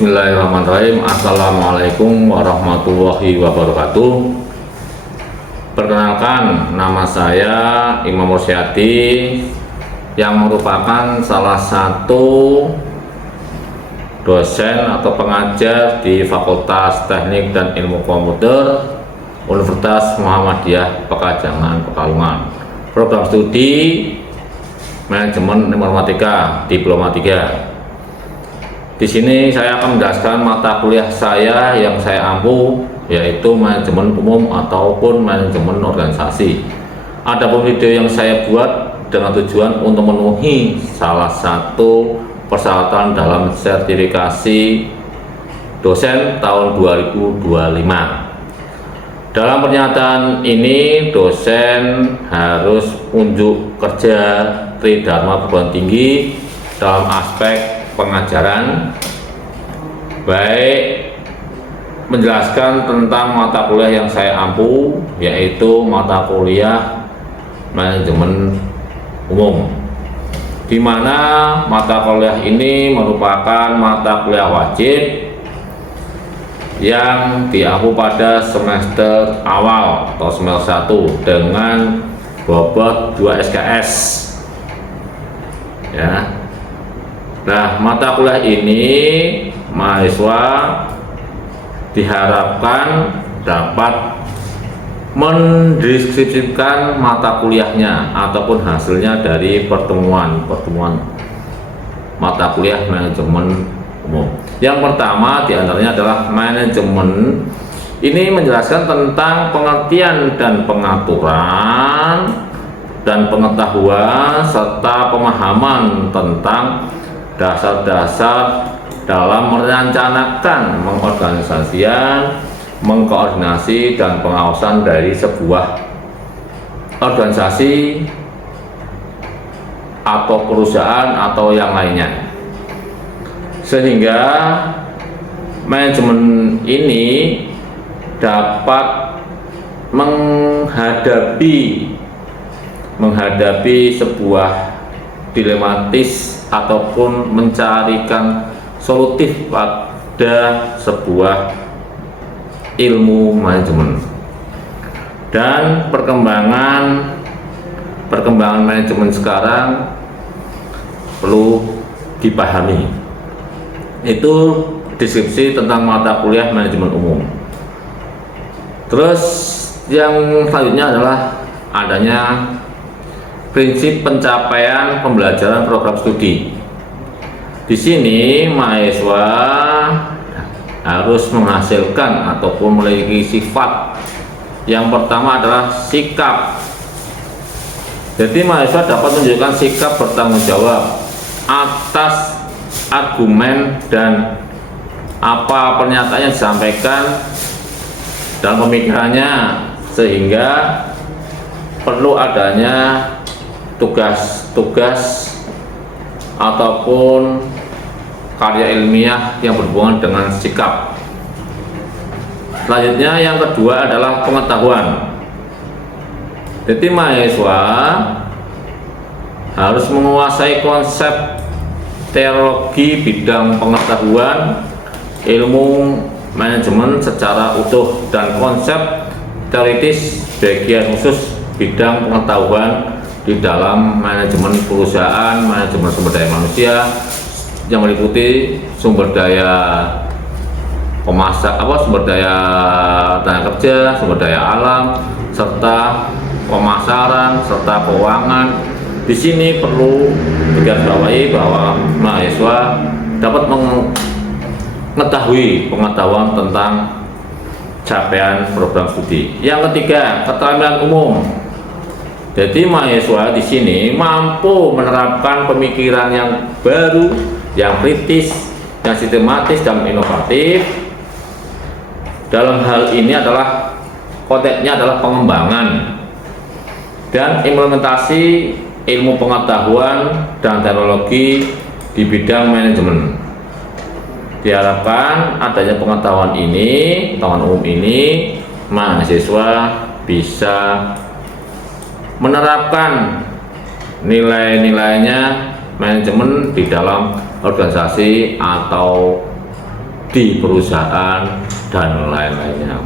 Bismillahirrahmanirrahim. Assalamualaikum warahmatullahi wabarakatuh. Perkenalkan, nama saya Imam Rosyadi yang merupakan salah satu dosen atau pengajar di Fakultas Teknik dan Ilmu Komputer Universitas Muhammadiyah Pekajangan Pekalongan. Program studi Manajemen Informatika Diploma 3. Di sini saya akan menjelaskan mata kuliah saya yang saya ampu, yaitu manajemen umum ataupun manajemen organisasi. Adapun video yang saya buat dengan tujuan untuk memenuhi salah satu persyaratan dalam sertifikasi dosen tahun 2025. Dalam pernyataan ini, dosen harus unjuk kerja Tridharma Perguruan Tinggi dalam aspek pengajaran, baik menjelaskan tentang mata kuliah yang saya ampu, yaitu mata kuliah manajemen umum, di mana mata kuliah ini merupakan mata kuliah wajib yang diampu pada semester awal atau semester 1 dengan bobot 2 SKS ya. Nah, mata kuliah ini mahasiswa diharapkan dapat mendeskripsikan mata kuliahnya ataupun hasilnya dari pertemuan mata kuliah manajemen umum. Yang pertama diantaranya adalah manajemen. Ini menjelaskan tentang pengertian dan pengaturan dan pengetahuan serta pemahaman tentang dasar-dasar dalam merencanakan, mengorganisasikan, mengkoordinasi dan pengawasan dari sebuah organisasi atau perusahaan atau yang lainnya, sehingga manajemen ini dapat menghadapi sebuah dilematis ataupun mencarikan solutif pada sebuah ilmu manajemen. Dan perkembangan manajemen sekarang perlu dipahami. Itu deskripsi tentang mata kuliah manajemen umum. Terus yang selanjutnya adalah adanya prinsip pencapaian pembelajaran program studi. Di sini mahasiswa harus menghasilkan ataupun memiliki sifat. Yang pertama adalah sikap. Jadi mahasiswa dapat menunjukkan sikap bertanggung jawab atas argumen dan apa pernyataan yang disampaikan dalam pemikirannya, sehingga perlu adanya tugas-tugas ataupun karya ilmiah yang berhubungan dengan sikap. Selanjutnya yang kedua adalah pengetahuan. Jadi mahasiswa harus menguasai konsep teologi bidang pengetahuan ilmu manajemen secara utuh dan konsep teoritis bagian khusus bidang pengetahuan di dalam manajemen perusahaan, manajemen sumber daya manusia yang meliputi sumber daya sumber daya tenaga kerja, sumber daya alam, serta pemasaran serta keuangan. Di sini perlu digarisbawahi bahwa mahasiswa dapat mengetahui pengetahuan tentang capaian program studi. Yang ketiga, keterampilan umum. Jadi mahasiswa di sini mampu menerapkan pemikiran yang baru, yang kritis, yang sistematis dan inovatif. Dalam hal ini adalah konteksnya adalah pengembangan dan implementasi ilmu pengetahuan dan teknologi di bidang manajemen. Diharapkan adanya pengetahuan umum ini, mahasiswa bisa menerapkan nilai-nilainya manajemen di dalam organisasi atau di perusahaan dan lain-lainnya.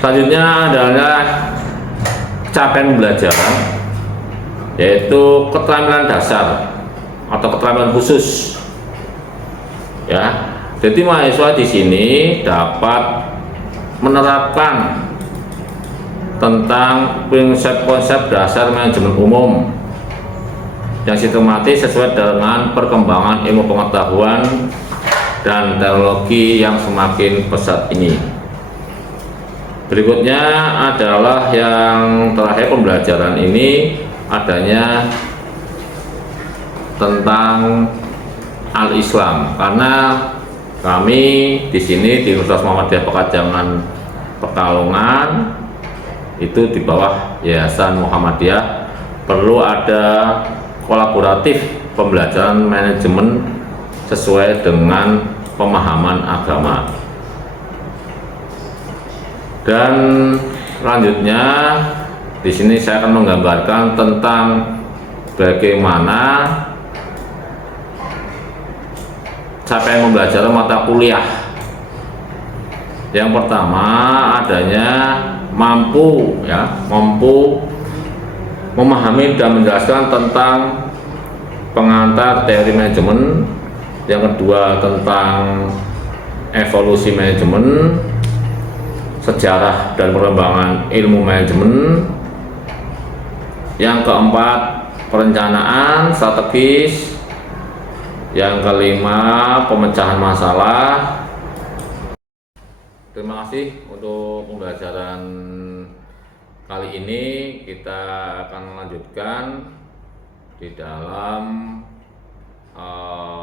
Selanjutnya adalah capaian pembelajaran, yaitu keterampilan dasar atau keterampilan khusus. Ya, jadi mahasiswa di sini dapat menerapkan tentang konsep-konsep dasar manajemen umum yang sistematis sesuai dengan perkembangan ilmu pengetahuan dan teknologi yang semakin pesat ini. Berikutnya adalah yang terakhir pembelajaran ini adanya tentang Al-Islam, karena kami di sini di Universitas Muhammadiyah Pekajangan Pekalongan itu di bawah Yayasan Muhammadiyah perlu ada kolaboratif pembelajaran manajemen sesuai dengan pemahaman agama. Dan selanjutnya di sini saya akan menggambarkan tentang bagaimana capaian pembelajaran mata kuliah. Yang pertama adanya mampu memahami dan menjelaskan tentang pengantar teori manajemen. Yang kedua tentang evolusi manajemen, sejarah dan perkembangan ilmu manajemen. Yang keempat perencanaan strategis. Yang kelima pemecahan masalah. Terima kasih untuk pembelajaran kali ini. Kita akan melanjutkan di dalam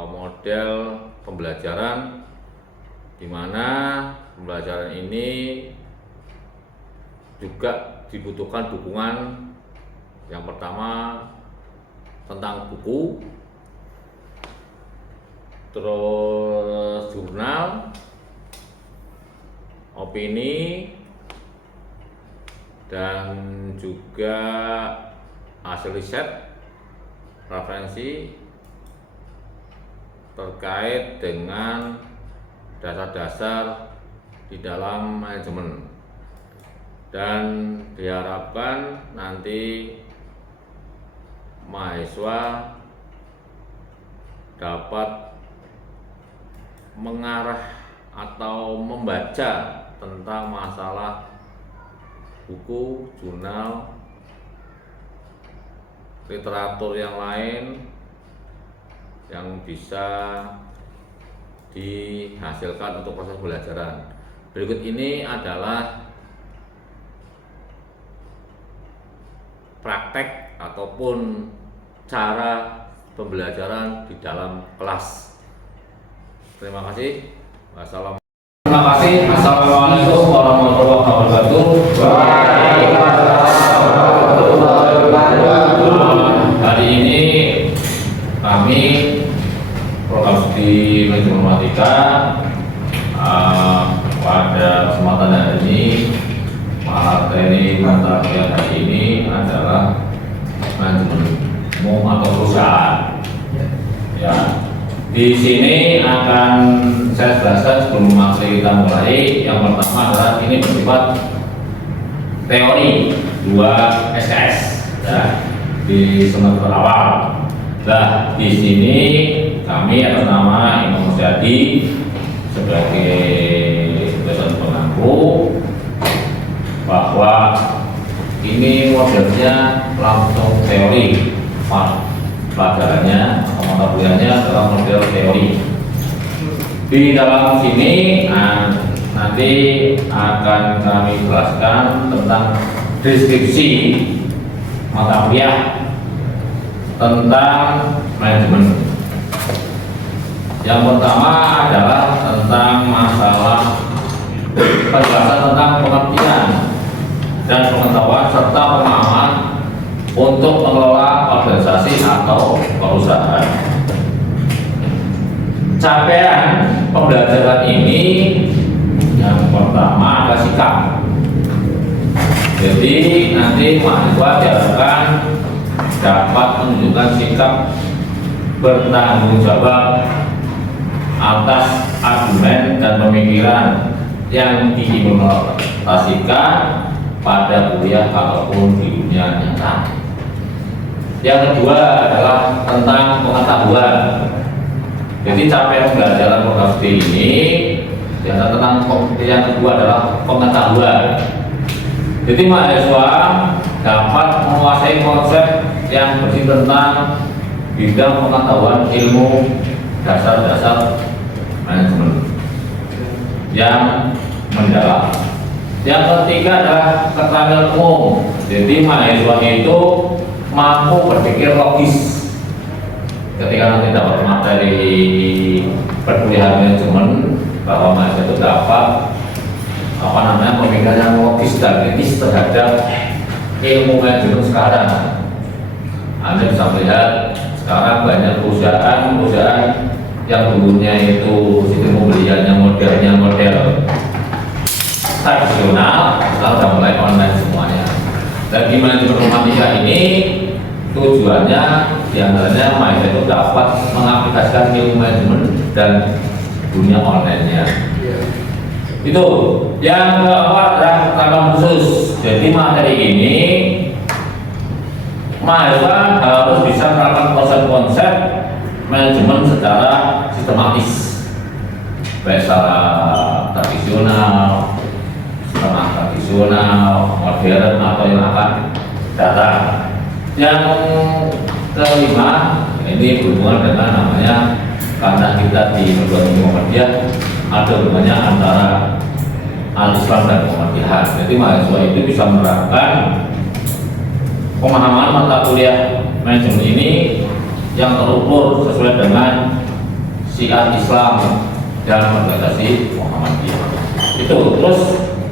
model pembelajaran, di mana pembelajaran ini juga dibutuhkan dukungan. Yang pertama tentang buku, terus jurnal, opini, dan juga hasil riset, referensi terkait dengan dasar-dasar di dalam manajemen. Dan diharapkan nanti mahasiswa dapat mengarah atau membaca tentang masalah buku, jurnal, literatur yang lain yang bisa dihasilkan untuk proses pembelajaran. Berikut ini adalah praktek ataupun cara pembelajaran di dalam kelas. Terima kasih. Terima kasih. Assalamualaikum warahmatullahi wabarakatuh. Hari ini kami program studi manajemen matematika pada kesempatan hari ini, materi mata kuliah hari ini adalah manajemen umum atau perusahaan. Ya, di sini akan saya jelaskan sebelum materi kita mulai. Yang pertama adalah ini bersifat teori 2 SKS ya, di semester awal. Nah, di sini kami atas nama Imam Musyadi sebagai dosen pengampu bahwa ini modelnya langsung teori, pelajarannya atau mata kuliahnya adalah model teori. Di dalam sini nanti akan kami jelaskan tentang deskripsi mata kuliah tentang manajemen. Yang pertama adalah tentang masalah penjelasan tentang pengertian dan pengetahuan serta pemahaman untuk mengelola organisasi atau perusahaan. Capaian pembelajaran ini yang pertama adalah sikap. Jadi nanti mahasiswa diharapkan dapat menunjukkan sikap bertanggung jawab atas argumen dan pemikiran yang diimplementasikan pada kuliah ataupun di dunia nyata. Yang kedua adalah tentang pengetahuan. Jadi capaian pembelajaran program studi ini yang kedua adalah pengetahuan. Jadi mahasiswa dapat menguasai konsep yang bersih tentang bidang pengetahuan ilmu dasar-dasar manajemen yang mendalam. Yang ketiga adalah keterampilan umum. Jadi mahasiswa itu mampu berpikir logis ketika nanti dapat materi perkuliahan manajemen, bahwa mahasiswa itu dapat pemikiran yang logis dan kritis terhadap ilmu manajemen sekarang. Anda bisa melihat sekarang banyak perusahaan yang dulunya itu sistem pembeliannya model tradisional, sekarang sudah mulai online semuanya. Dan di manajemen informatika ini tujuannya diantaranya mahasiswa itu dapat mengaplikasikan ilmu manajemen dan dunia online-nya. Itu yang keempat adalah keterampilan khusus. Jadi materi ini mahasiswa harus bisa menerapkan konsep-konsep manajemen secara sistematis, baik secara tradisional, modern atau yang akan datang. Yang kelima, ini berhubungan dengan namanya, karena kita di perguruan tinggi Muhammadiyah ada hubungannya antara al-Islam dan Muhammadiyah. Jadi mahasiswa itu bisa menerapkan pemahaman mata kuliah manajemen ini yang terukur sesuai dengan syiar Islam dan organisasi Muhammadiyah. Itu terus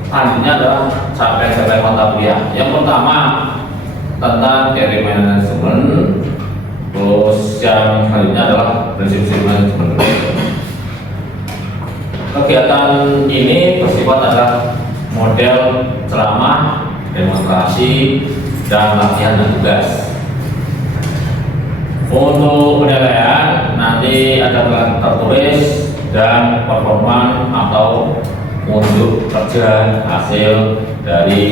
selanjutnya adalah capaian mata kuliah. Yang pertama tentang teori manajemen, terus yang selanjutnya adalah prinsip-prinsip manajemen. Kegiatan ini bersifat adalah model ceramah, demonstrasi, dan latihan dan tugas. Untuk penilaian nanti ada tertulis dan performan atau unjuk kerja hasil dari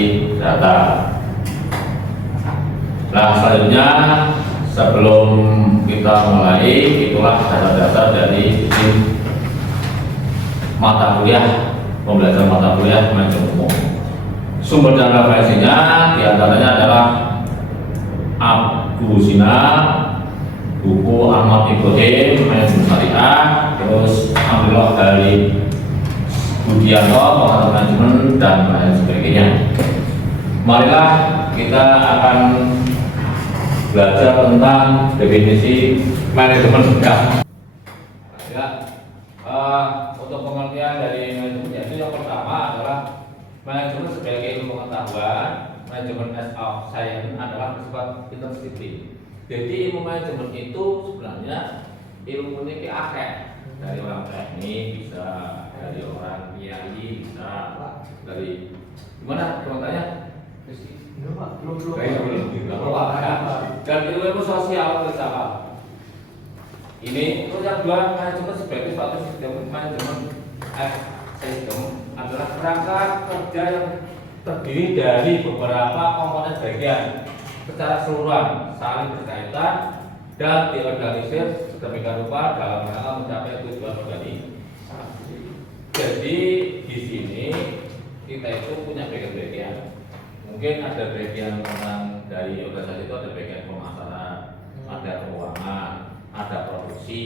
data. Nah, selanjutnya sebelum kita mulai, itulah data-data dari mata kuliah, pembelajaran mata kuliah manajemen umum. Sumber dan referensinya diantaranya adalah Abu Sina, buku Ahmad Ibrahim, manajemen syariah, terus Abdullah dari Budianto, pengetahuan manajemen, dan lain sebagainya. Marilah kita akan belajar tentang definisi manajemen. Untuk pengertian dari manajemen, yaitu yang pertama adalah manajemen sebagai ilmu pengetahuan. Manajemen as of science adalah bersifat interdisiplin. Jadi ilmu manajemen itu sebenarnya ilmu ini akhir dari orang teknik, bisa dari orang kiai, bisa dari gimana contohnya? Dan ilmu sosial bersama. Ini terus yang kedua, manajemen sebagai suatu sistem manajemen sistem adalah perangkat kerja yang terdiri dari beberapa komponen bagian secara keseluruhan, saling berkaitan dan diorganisir sedemikian rupa dalam rangka mencapai tujuan organisasi. Jadi di sini kita itu punya bagian-bagian. Mungkin ada bagian tentang dari organisasi itu ada bagian pemasaran, ada keuangan, ada produksi,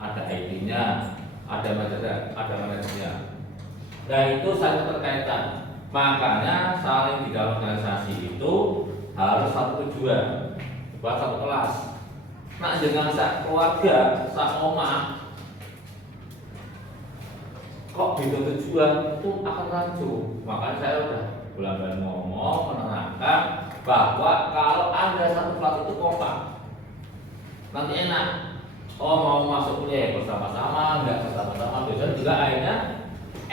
ada IT-nya, ada manajernya. Dan itu saling terkaitan. Makanya saling di dalam organisasi itu harus satu tujuan, buat satu kelas. Nah, dengan sak keluarga, sak omah, kok beda tujuan itu akan rancu. Makanya saya udah bulan-bulan ngomong menerangkan bahwa kalau ada satu kelas itu kompak, nanti enak. Oh, mau masuk kuliah bersama-sama, enggak bersama-sama, biasanya juga akhirnya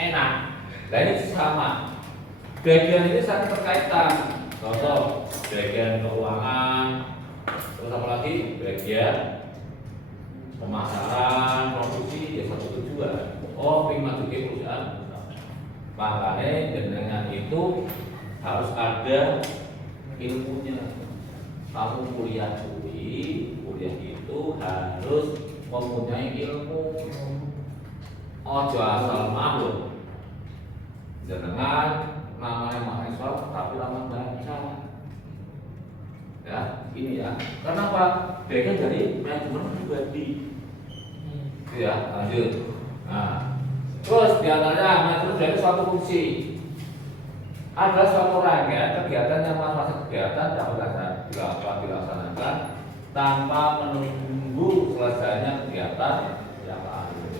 enak. Nah, ini sama. Bagian ini sangat terkaitan. Contoh, bagian keuangan, terus apa lagi? Bagian pemasaran, produksi ya satu tujuan. Oh, ingin maju ke perusahaan. Makanya dengan itu harus ada ilmunya. Kamu kuliah itu harus mempunyai ilmu. Ojo asal malu. Jangan namanya mahasiswa tapi lama baca. Ya, ini ya. Karena apa? Bagian dari manajemen pribadi. Ya, lanjut. Nah, terus diantaranya manajemen dari suatu fungsi. Ada suatu rangkaian kegiatan yang masing-masing kegiatan dapat dilaksanakan tanpa menunggu selesainya kegiatan yang lain.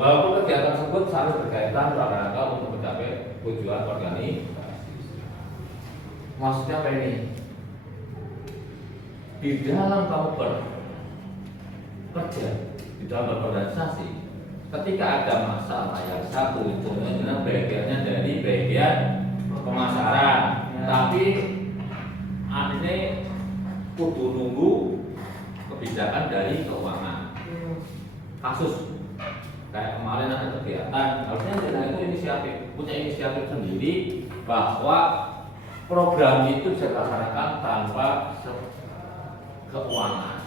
Walaupun kegiatan tersebut saling berkaitan dalam rangka untuk mencapai tujuan organisasi. Maksudnya apa ini? Di dalam kamu bekerja, di dalam berorganisasi, ketika ada masalah yang satu itu memang bagiannya dari bagian pemasaran, tapi ini kudu nunggu kebijakan dari keuangan. Kasus kayak kemarin ada kegiatan, harusnya jenengan itu punya inisiatif sendiri bahwa program itu bisa dilaksanakan tanpa keuangan.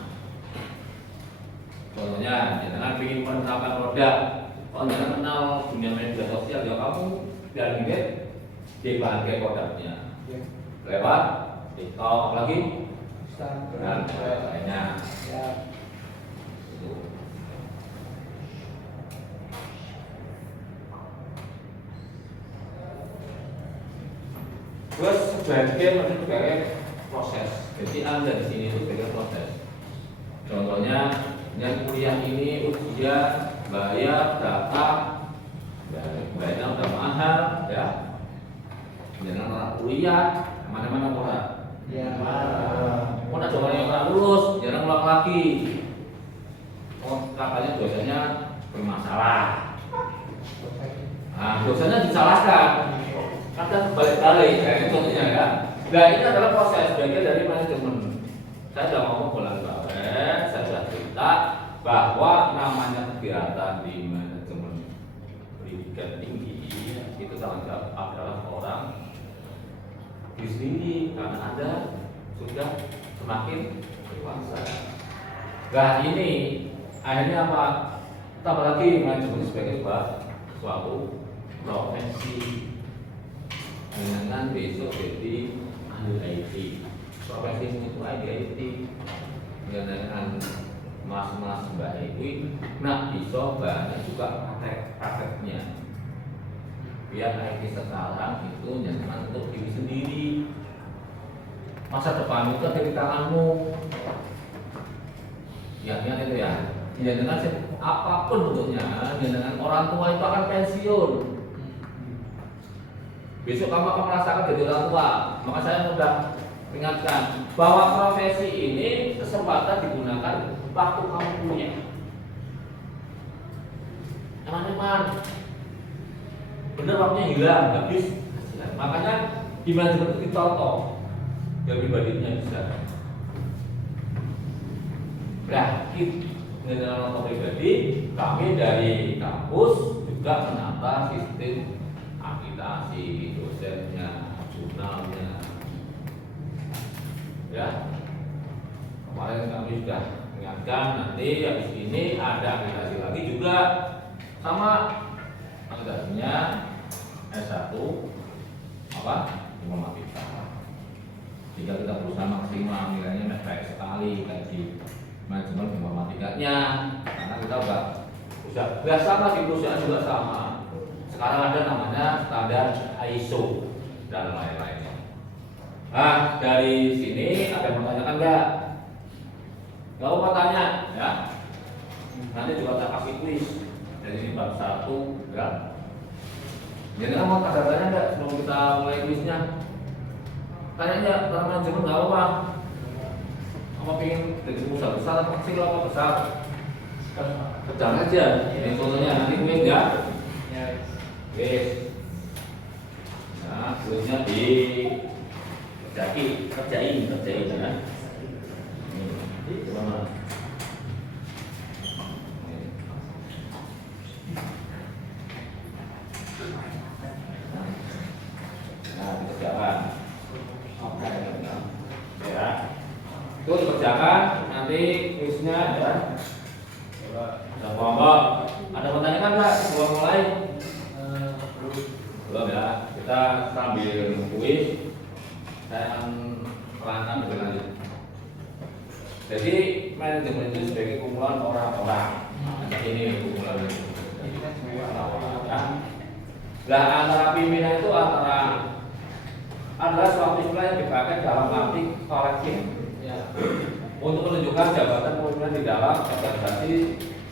Contohnya, jangan ingin mengenalkan produk, kalau jangan kenal dunia media sosial, ya kamu dan lihat di bagian produknya lewat TikTok lagi dan lainnya. Terus sebagai proses. Jadi Anda di sini itu sebagai proses. Contohnya yang kuliah ini ujian, bayar, data, bayarnya udah mahal, ya. Jangan orang kuliah, mana-mana orang. Ya. Mau ada orang yang orang lulus, jangan ulang lagi. Oh, katanya dosanya bermasalah. Nah, dosanya disalahkan. Kadang balik-balik, kayak contohnya ya. Nah, ini adalah proses bagian dari manajemen. Saya sudah ngomong bulan-bulan, saya sudah cerita bahwa namanya kegiatan di manajemen pendidikan tinggi itu tanggung jawab adalah orang di sini karena Anda sudah semakin dewasa. Nah, ini akhirnya apa? Tambah lagi manajemen sebagai suatu profesi. Dengan besok jadi ahli IT, profesi itu IT, dengan mas-mas mbak itu, nah bisa banyak juga prakteknya. Biar IT sekarang itu nyaman untuk diri sendiri. Masa depan itu ada di tanganmu. Ya, itu ya. Ya dengan apapun bentuknya, dengan orang tua itu akan pensiun. Besok kamu akan merasakan jadi orang tua. Maka saya sudah ingatkan bahwa profesi ini kesempatan digunakan waktu kamu punya. Teman-teman, bener waktunya hilang, habis. Makanya di manajemen itu dicontoh biar pribadinya bisa. Nah, dengan contoh pribadi, kami dari kampus juga menata sistem akreditasi dosennya, jurnalnya, ya. Kemarin kami sudah ingatkan nanti habis ini ada akreditasi lagi juga sama akreditasinya S1 apa informatika. Jika kita berusaha maksimal nilainya baik sekali kayak di manajemen informatikanya, karena kita udah sama di perusahaan juga sama. Sekarang ada namanya standar ISO dan lain-lainnya. Nah, dari sini ada yang mau tanyakan enggak? Kalau mau tanya, ya. Nanti juga saya kasih kuis. Dari sini bab 1, ya. Jadi mau tanya enggak sebelum kita mulai kuisnya? Tanya dalam manajemen enggak apa-apa. Apa pengen jadi usaha besar atau kecil apa besar? Kerjaan aja. Ini contohnya nanti kuis ya. Oke, nah kuisnya kerjain ya. diskusinya ya. Nah, monggo. Ada pertanyaan Pak? Sebelum mulai? Belum ya. Kita sambil kuis. Saya akan terangkan lebih lanjut. Jadi manajemen itu sebagai kumpulan orang-orang. Ini kumpulan orang-orang. Ya. Nah, antara pimpinan itu adalah suatu istilah yang dipakai dalam arti kolektif untuk menunjukkan jabatan pimpinan di dalam organisasi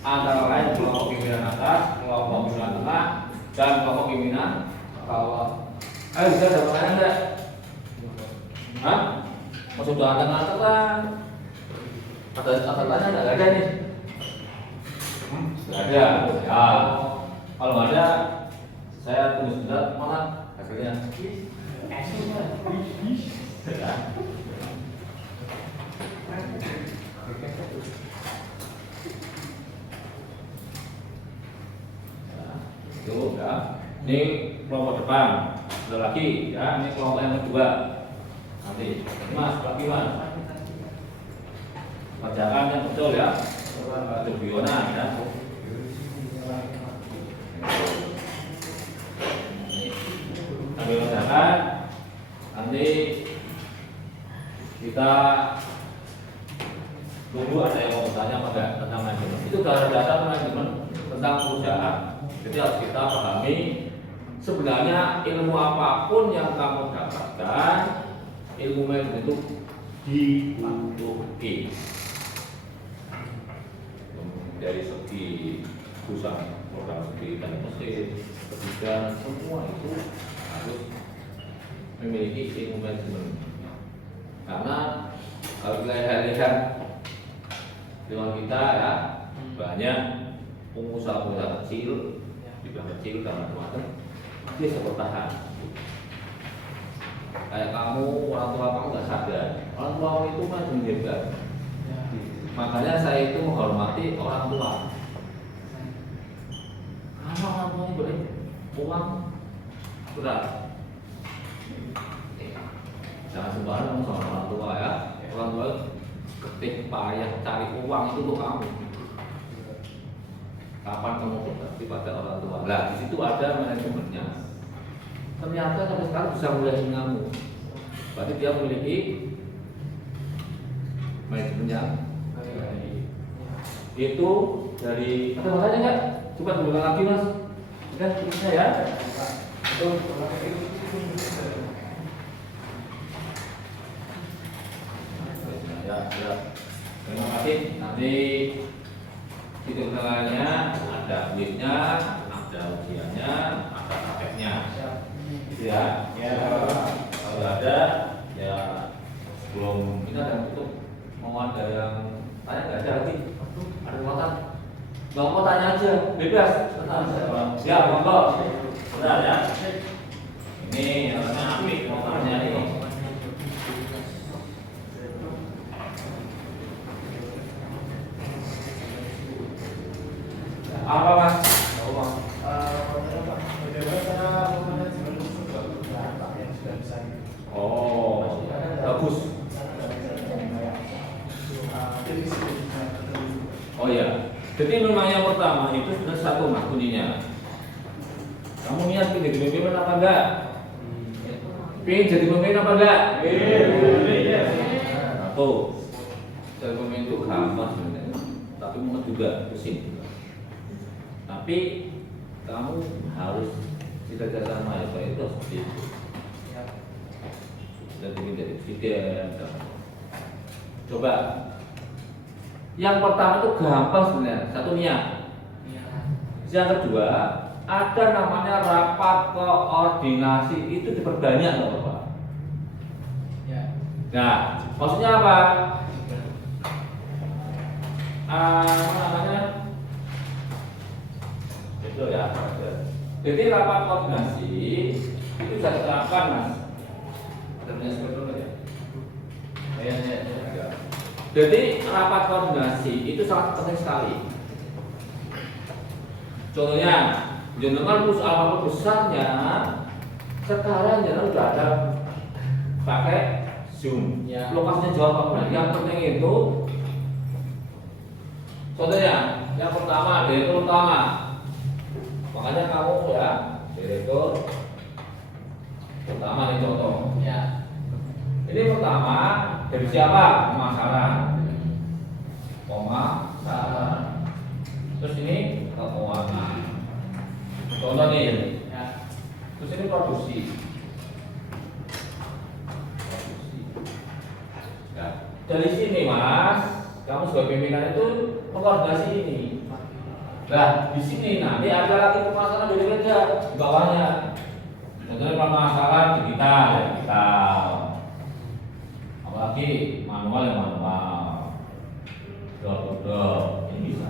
antara lain kelompok pimpinan atas, kelompok pimpinan tengah, dan kelompok pimpinan bawah. Ayo bisa ada pertanyaan enggak? Hah? Maksud doa tengah-tengah? Ada enggak ada nih? Ada. Ya. Kalau ada, saya tunggu sebentar. Mana hasilnya? Ya. Itu ya. Ini kelompok depan. Ada lagi ya. Ini kelompok yang kedua. Nanti Mas, lagi Mas. Kerjakan yang betul ya. Ada Biona ya. Sambil kerjakan. Nanti kita tunggu ada yang mau bertanya apa enggak tentang manajemen. Itu dasar manajemen tentang perusahaan. Jadi harus kita pahami sebenarnya ilmu apapun yang kamu dapatkan, ilmu manajemen itu dibutuhkan dari segi perusahaan, program studi dan mesin, kebijakan semua itu harus memiliki ilmu manajemen. Karena kalau kita lihat di luar kita ya banyak pengusaha-pengusaha kecil, juga kecil dan macam-macam, dia bisa bertahan. Kayak kamu, orang tua kamu nggak sadar, orang tua itu manajemen hebat. Makanya saya itu menghormati orang tua. Karena orang tua boleh uang berat. Jangan sembarangan sama orang tua ya. Orang tua ketik payah cari uang itu untuk kamu. Kapan kamu berbakti pada orang tua? Nah, di situ ada manajemennya. Ternyata sampai sekarang bisa mulai kamu. Berarti dia memiliki manajemennya. Itu dari ada makanya enggak? Coba diulang lagi Mas. Kan bisa ya. Itu ya. Terima kasih. Nanti itu kendalanya ada kuisnya, ada ujiannya, ada prakteknya. Gitu ya. Ya. Kalau ada ya sebelum kita ada tutup mau ada yang tanya nggak ada lagi? Ada kesempatan? Nggak mau tanya aja, bebas. Ya, monggo. Benar ya. Ini harusnya Apik mau tanya ini. Apa Mas? Oh, bagus. Oh ya, jadi memang yang pertama itu sudah satu mas kuncinya. Kamu niat jadi pemimpin apa enggak? Pengen jadi pemimpin apa enggak? Satu, jadi pemimpin itu gampang sebenarnya, tapi mudah juga pusing. Tapi kamu harus cita-cita sama ya, itu seperti itu. Dan ingin jadi presiden. Coba. Yang pertama itu gampang sebenarnya, satu niat. Yang kedua, ada namanya rapat koordinasi, itu diperbanyak loh Pak. Nah, maksudnya apa? Namanya? Itu ya. Jadi rapat koordinasi itu bisa diterapkan Mas. Sebenarnya seperti itu ya. Jadi rapat koordinasi itu sangat penting sekali. Contohnya, jenengan perusahaan besarnya sekarang jangan sudah ada pakai Zoom. Ya. Lokasinya jauh apa? Yang penting itu Contohnya, yang pertama direktur utama. Makanya kamu ya direktur utama nih contoh. Ya. Ini pertama dari siapa? Pemasaran. Pemasaran. Terus ini keuangan. Contoh nih. Ya. Terus ini produksi. Ya. Dari sini Mas, kamu sebagai pimpinan itu mengkoordinasi ini. Nah, di sini nanti ada lagi pemasaran dari kerja di bawahnya. Contohnya pemasaran digital, ya digital. Apalagi manual yang manual. Dot ini bisa.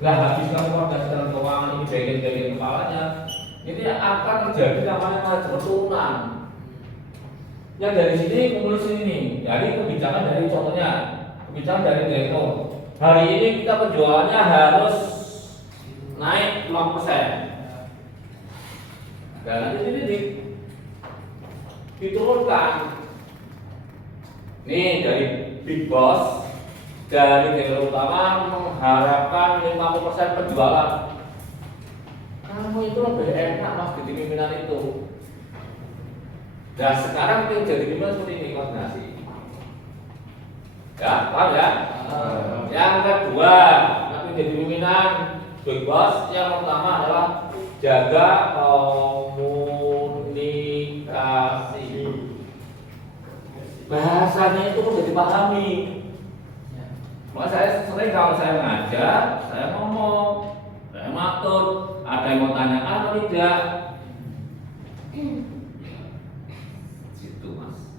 Nah, habis kamu koordinasi keuangan ini bagian-bagian kepalanya, ini akan terjadi namanya manajemen turunan. Yang dari sini menulis ini, dari kebijakan dari contohnya, kebijakan dari direktur. Hari ini kita penjualannya harus naik 5%. Dan nanti ini diturunkan. Nih dari Big Boss, dari direktur utama mengharapkan 50% penjualan. Kamu itu lebih enak Mas jadi pimpinan itu. Nah sekarang kita jadi pimpinan seperti ini koordinasi. Ya, paham ya? Yang kedua, nanti jadi pimpinan Big Boss yang pertama adalah jaga komunikasi. Bahasanya itu harus dipahami. Maka saya sering kalau saya ngajar, saya ngomong, saya matur, ada yang mau tanya atau tidak? Situ Mas.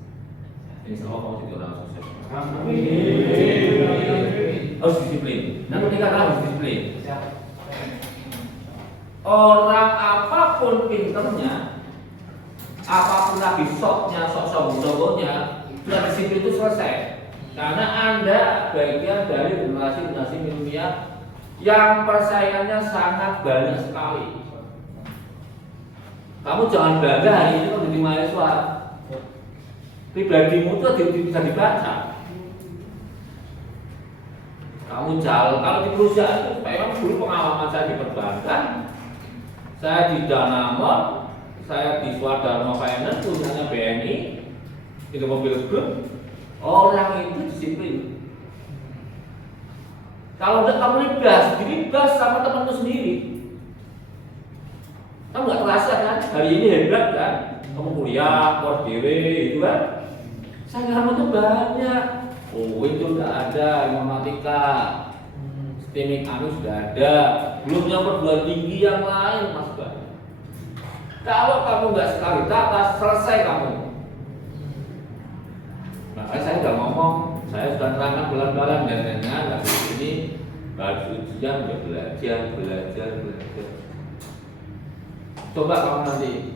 Ini semua kamu jadi orang sukses. Harus disiplin. Dan menikah harus disiplin. Orang apapun pinternya, apapun lagi soknya, sok-sok-sogonya, sudah disiplin itu selesai. Karena Anda bagian dari generasi milenial yang persaingannya sangat banyak sekali. Kamu jangan bangga hari ini menjadi mahasiswa. Pribadimu itu bisa dibaca. Kamu jalan, kalau di perusahaan itu, memang dulu pengalaman saya di perbankan, saya di Danamon, saya di Swadharma Finance, perusahaannya BNI, itu mobil grup. Orang itu disiplin. Kalau udah kamu dibahas sama temanmu sendiri. Kamu nggak terasa kan? Hari ini hebat kan? Kamu kuliah, kos dewe, itu kan? Saya kamu tuh banyak. Oh itu udah ada informatika, sistemik anu sudah ada. Belum yang perguruan tinggi yang lain Mas Bang. Kalau kamu nggak sekali tata, selesai kamu. Makanya saya udah ngomong, saya sudah terangkan bulan-bulan dan habis ini baru ujian udah belajar. Coba kamu nanti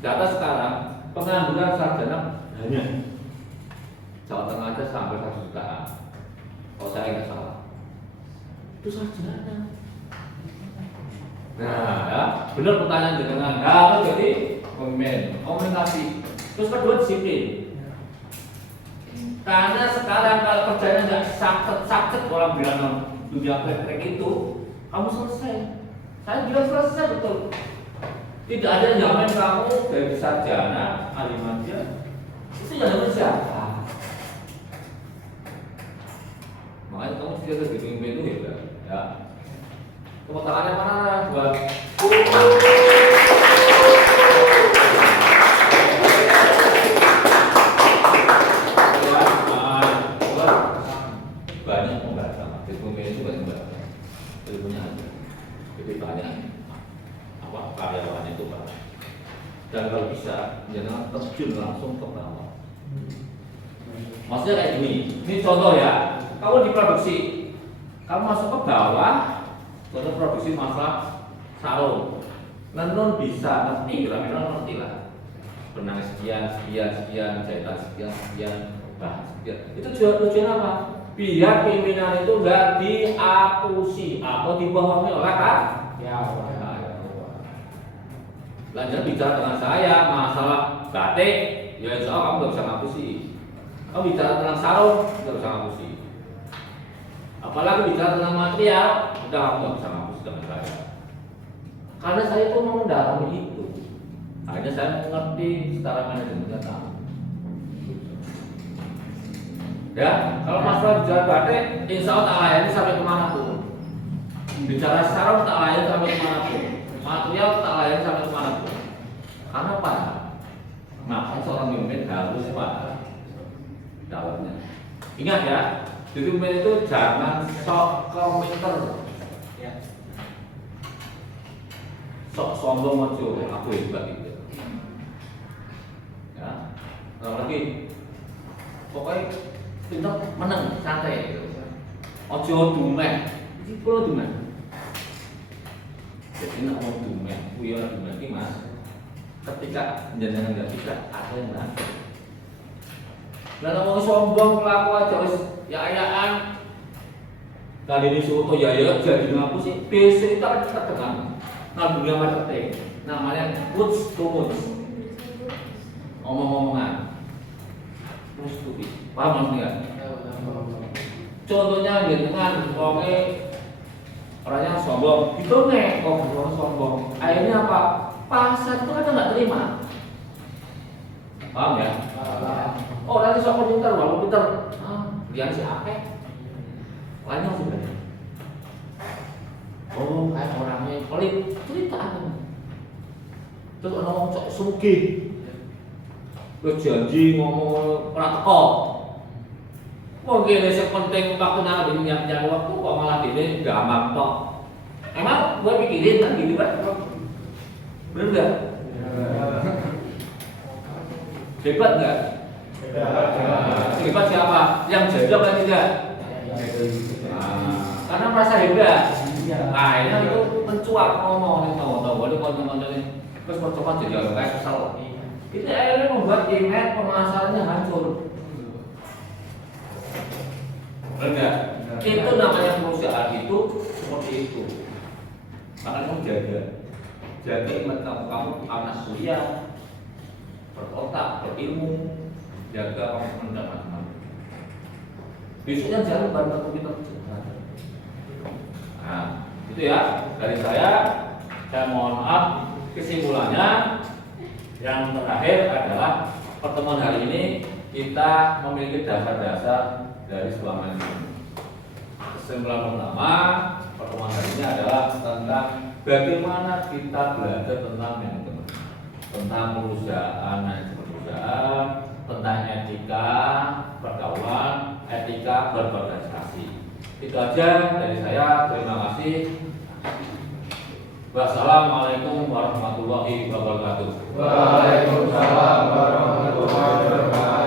data sekarang pengangguran sarjana banyak. Jawa Tengah aja sampai 1 jutaan. Kalau saya nggak salah, itu sarjana. Nah, ya, benar pertanyaan jenengan. Nah, jadi komunikasi. Terus kedua disiplin. Karena sekarang kalau kerjanya nggak sakit orang bilang dunia praktek itu, kamu selesai. Saya bilang selesai betul. Tidak ada yang jamin kamu dari sarjana, alimansia, itu yang jamin siapa? Makanya kamu tidak jadi pemimpin itu ya. Tepuk tangannya mana buat? Banyak membaca, pemimpin itu banyak membaca, ilmunya ada, jadi banyak apa karyawan itu Pak. Dan kalau bisa jangan terjun langsung ke bawah. Maksudnya kayak gini, ini contoh ya, kamu di produksi, kamu masuk ke bawah, contoh produksi masalah sarung, non bisa ngerti, kira-kira ngerti lah, benang sekian, jahitan sekian, bahan sekian. Itu tujuan apa? Biar pimpinan itu nggak diapusi atau dibohongi oleh kan? Ya. Lanjut bicara dengan saya masalah batik, ya insya Allah kamu nggak bisa ngapusi. Kamu bicara tentang sarung, nggak bisa ngapusi. Apalagi bicara tentang material, udah kamu nggak bisa ngampus dengan saya. Karena saya itu mau mendalami itu. Hanya saya mengerti secara manajemennya kamu. Ya, kalau masalah bicara baterai, insya Allah tak layani sampai kemanapun. Bicara saraf tak layani sampai kemanapun. Material tak layani sampai kemanapun. Karena apa? Makanya seorang pemimpin harus pada dalamnya. Ingat ya, jadi pemimpin itu jangan sok komentar, ya. Sok sombong aja, aku hebat itu. Ya, lagi, pokoknya pintar menang santai. Ojo dumeh, ini perlu dumeh. Jadi nak mau dumeh, kuyon dumeh ini mas. Ketika jenengan nggak bisa, ada yang nanti. Lalu mau sombong pelaku aja wis ya ayaan. Tadi ini soto ya jadi ngaku sih. BC itu kan kita dengar. Nah dunia marketing namanya goods to goods. Omong-omongan. Terus tuh, paham nggak? Contohnya jenengan, oke orangnya sombong, itu nih kok sombong. Akhirnya apa? Pasar itu kan nggak terima. Paham ya? Oh nanti sok pintar, walaupun pintar, dia si apa? Lainnya sudah. Oh kayak orangnya pelit apa? Terus orang ngomong sok sugih, janji ngomong pernah teko. Mungkin yang penting waktu nanti yang waktu kok malah ini gampang tok. Emang gue pikirin kan gitu kan? Bener nggak? Hebat nggak? Hebat siapa? Yang jadi apa tidak? Karena merasa hebat. Nah ini itu mencuat ngomong nih tahu-tahu ini konten-konten ini terus percobaan jadi kayak kesal. Itu akhirnya membuat image pemasarannya hancur. Benar. Itu namanya perusahaan itu seperti itu. Makanya kamu jaga image kamu anak kuliah, berotak, berilmu, jaga komitmen dan macam-macam. Besoknya jangan bantu kita. Nah, itu ya dari saya mohon maaf. Kesimpulannya yang terakhir adalah pertemuan hari ini kita memiliki dasar-dasar dari sebuah manajemen. Kesimpulan pertama pertemuan hari ini adalah tentang bagaimana kita belajar tentang manajemen, tentang perusahaan, manajemen perusahaan, tentang etika pergaulan, etika berorganisasi. Itu aja dari saya. Terima kasih. Wassalamualaikum warahmatullahi wabarakatuh. Waalaikumsalam warahmatullahi wabarakatuh.